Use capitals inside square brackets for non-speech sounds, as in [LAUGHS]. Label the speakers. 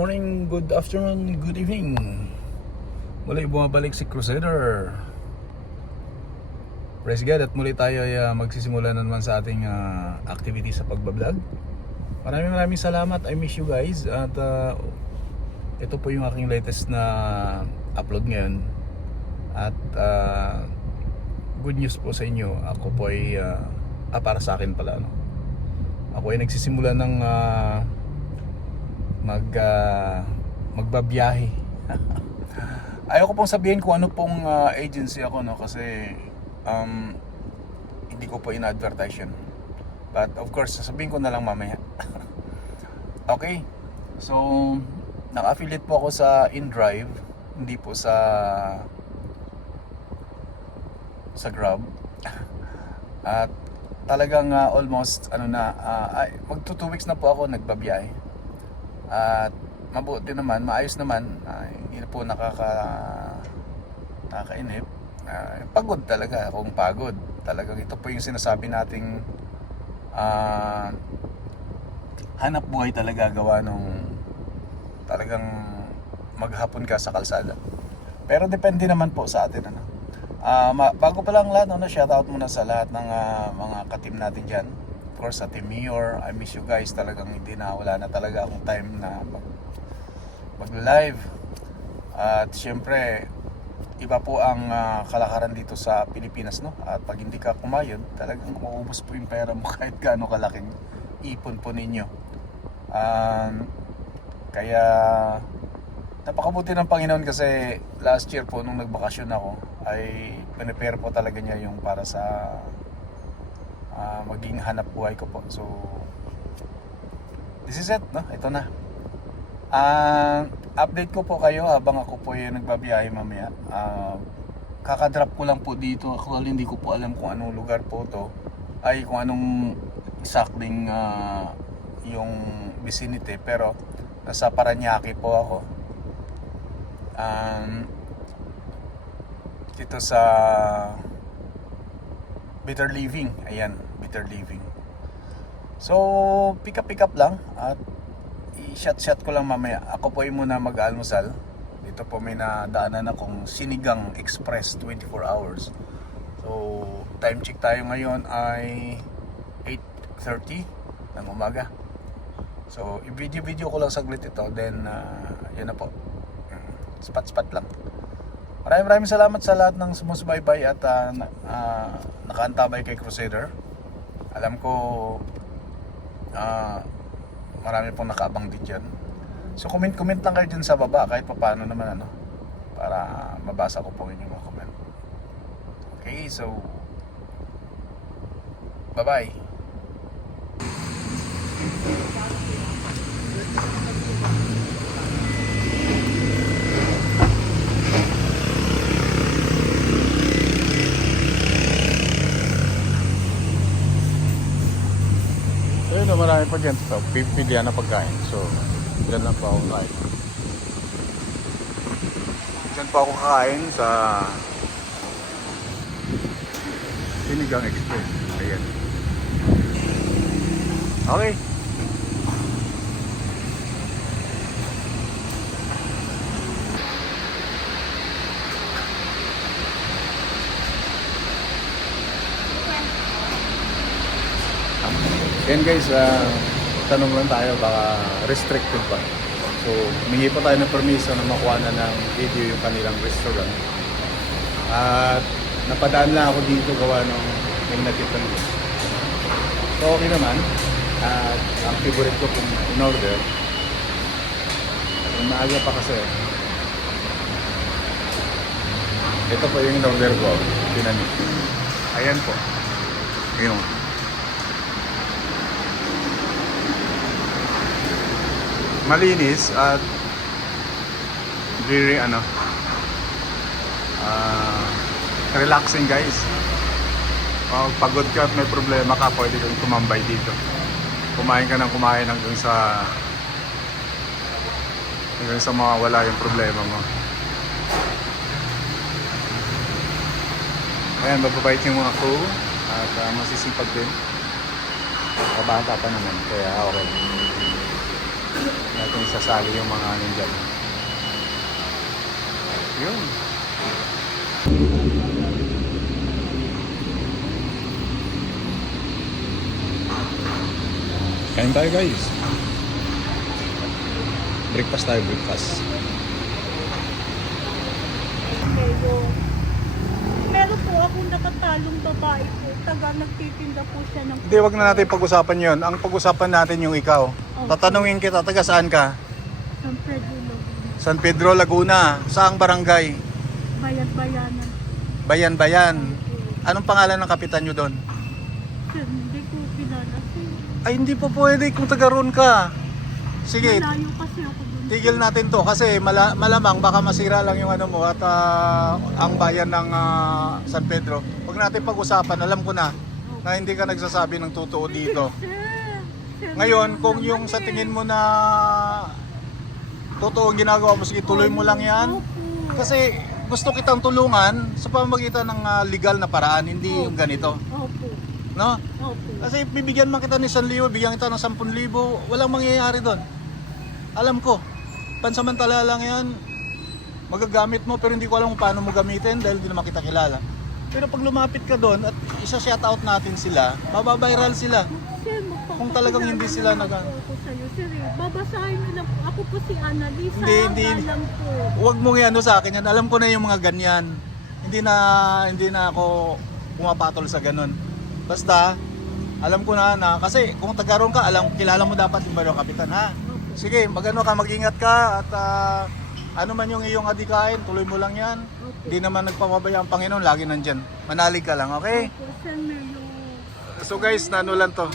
Speaker 1: morning, good afternoon, good evening. Muli bumabalik si Crusader. Praise God at muli tayo ay ah, magsisimula na naman sa ating ah, activity sa pagbablog. Maraming maraming salamat. I miss you guys. At ah, ito po yung aking latest na upload ngayon. At ah, good news po sa inyo. Ako po ay ah, ah, para sa akin pala. No? Ako ay nagsisimula ng ah, mag ah, magbabiyahe. [LAUGHS] Ayoko pong sabihin kung ano pong ah, agency ako no kasi um, hindi ko po in-advertise yun. But of course, sasabihin ko na lang mamaya. [LAUGHS] okay. So, naka-affiliate po ako sa InDrive, hindi po sa sa Grab. [LAUGHS] At talagang ah, almost ano na ah, ay, magto 2 weeks na po ako nagbabiyahe. At mabuti naman, maayos naman. Uh, hindi po nakaka nakakainip. Ah, pagod talaga, kung pagod. Talagang ito po yung sinasabi nating ah, hanap buhay talaga gawa nung talagang maghapon ka sa kalsada. Pero depende naman po sa atin ano. Ma- bago pa lang lahat, ano, shout out muna sa lahat ng ah, mga katim natin diyan. Course, sa Team Mayor, I miss you guys. Talagang hindi na, wala na talaga akong time na mag, mag-live. At syempre, iba po ang ah, kalakaran dito sa Pilipinas, no? At pag hindi ka kumayod, talagang maubos po yung pera mo [LAUGHS] kahit gaano kalaking ipon po ninyo. Um, kaya napakabuti ng Panginoon kasi last year po nung nagbakasyon ako ay pinipare po talaga niya yung para sa ah, maging hanap buhay ko po. So this is it, no? Ito na. Ah, update ko po kayo habang ako po yung nagbabiyahe mamaya. Ah, kakadrop ko lang po dito. Actually hindi ko po alam kung anong lugar po to. Ay kung anong exacting ah, yung vicinity pero nasa Paranaque po ako. Um, dito sa Bitter Living. Ayan, Bitter Living. So, pick up pick up lang at i-shot-shot ko lang mamaya. Ako po ay muna mag-almusal. Dito po may nadaanan akong Sinigang Express 24 hours. So, time check tayo ngayon ay 8.30 ng umaga. So, i-video-video ko lang saglit ito. Then, uh, yun na po. Mm, Spot-spot lang. Maraming maraming salamat sa lahat ng sumusubaybay at uh, ah, nakaantabay kay Crusader. Alam ko ah, marami pong nakaabang din dyan. So comment-comment lang kayo dyan sa baba kahit pa paano naman ano para mabasa ko po inyong mga comment. Okay, so bye-bye. Ayun na marami pa dyan. So, pipilian na pagkain. So, dyan lang po ako kain. Dyan po ako kakain sa Sinigang Express. Ayan. Okay. Yan guys, ah, tanong lang tayo, baka restricted pa. So, humingi pa tayo ng permiso na makuha na ng video yung kanilang restaurant. At napadaan lang ako dito gawa ng may natipan ko. So, okay naman. At ang favorite ko kung in-order, maaga pa kasi, ito po yung in-order ko, tinanik. Ayan po. Ayun. Malinis at very ano ah, relaxing guys. Pag pagod ka at may problema ka pwede kang tumambay dito. Kumain ka ng kumain hanggang sa hanggang sa mawawala yung problema mo. Ayan mababait yung mga crew at ah, masisipag din. Kabata pa naman kaya okay natin sasali yung mga ano dyan. Yun. Kain tayo guys. Breakfast tayo, breakfast.
Speaker 2: Meron po akong nakatalong babae po. Taga nagtitinda po siya ng...
Speaker 1: Hindi, wag na natin pag-usapan yon. Ang pag-usapan natin yung ikaw. Tatanungin kita, taga saan ka?
Speaker 2: San Pedro Laguna.
Speaker 1: San Pedro, Laguna. Saang barangay?
Speaker 2: Bayan-bayanan.
Speaker 1: Bayan-bayan. Anong pangalan ng kapitan nyo doon?
Speaker 2: Hindi ko kilala sir.
Speaker 1: Ay, hindi po pwede kung taga roon ka. Sige,
Speaker 2: Malayo kasi ako dun.
Speaker 1: tigil natin to kasi mala- malamang baka masira lang yung ano mo at ah, ang bayan ng ah, San Pedro. Huwag natin pag-usapan, alam ko na na hindi ka nagsasabi ng totoo dito.
Speaker 2: Sir, sir,
Speaker 1: Ngayon, kung yung sa tingin mo na totoo ang ginagawa mo, sige tuloy mo lang yan.
Speaker 2: Opo.
Speaker 1: Kasi gusto kitang tulungan sa pamamagitan ng ah, legal na paraan, hindi yung ganito.
Speaker 2: Opo.
Speaker 1: No?
Speaker 2: Opo.
Speaker 1: Kasi bibigyan man kita ng 1,000, bigyan kita ng 10,000, walang mangyayari doon. Alam ko, pansamantala lang yan, magagamit mo pero hindi ko alam kung paano mo gamitin dahil hindi naman kita kilala. Pero pag lumapit ka doon at isa-shout out natin sila, mababiral sila.
Speaker 2: Sir,
Speaker 1: Kung talagang hindi sila nag-
Speaker 2: Ako sa'yo, sir. eh. Babasahin nila po. Ako po si Annalisa.
Speaker 1: Hindi, hindi.
Speaker 2: Alam po.
Speaker 1: Huwag mo ano sa akin yan, alam ko na yung mga ganyan. Hindi na hindi na ako pumapatol sa ganun. Basta alam ko na na kasi kung tagaroon ka, alam kilala mo dapat yung Baryo Kapitan ha. Sige, magano ka, mag-ingat ka at ah, ano man yung iyong adikain, tuloy mo lang yan. Hindi naman nagpapabaya ang Panginoon, lagi nandyan. Manalig ka lang, okay? So guys, nano lang to.